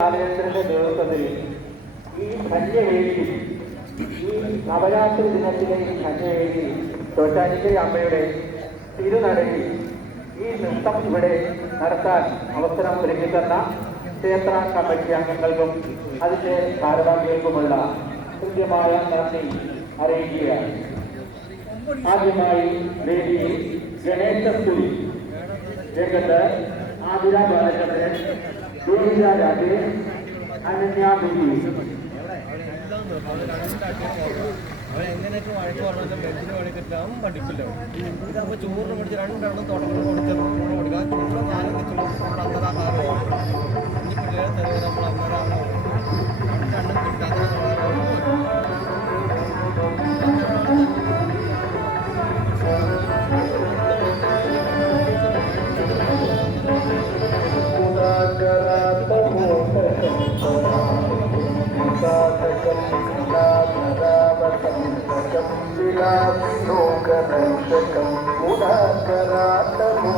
ആലയത്തിന്റെ നേതൃത്വത്തിൽ ഈ ധന്യവേദി, ഈ നവരാത്രി ദിനത്തിലെ ഈ ധന്യവേദി തോറ്റാനിക്കര അമ്മയുടെ തിരുനടയിൽ ഈ നൃത്തം ഇവിടെ നടത്താൻ അവസരം ഒരുക്കിത്തന്ന ക്ഷേത്ര കമ്മിറ്റി അംഗങ്ങൾക്കും അതിന്റെ ഭാരവാഹികൾക്കുമുള്ള കൃത്യമായ നന്ദി അറിയിക്കുകയാണ്. ആദ്യമായി വേദിയിൽ ഗണേശസ്തുതി രംഗത്ത് ആതിര ബാലചന്ദ്രൻ, രാജേഷ്, അനന്യ ബിജി. അവരെങ്ങനെയൊക്കെ വഴക്ക് പറഞ്ഞാലും ബെഞ്ചിന് പണിക്കിട്ടാൻ പഠിക്കില്ല. ഇതപ്പോൾ ചോറിന് പഠിച്ച് രണ്ടെണ്ണം തുടങ്ങി കൊടുക്കുക. ചോറിന് കാലം വെച്ചുള്ള നമ്മൾ അന്നേരം ഈ പിള്ളേരെ തരുന്നത് നമ്മൾ അന്നേരം രണ്ടെണ്ണം കിട്ടാത്ത ലോകരക്ഷകം ഉദാകരാട്ടമോദകം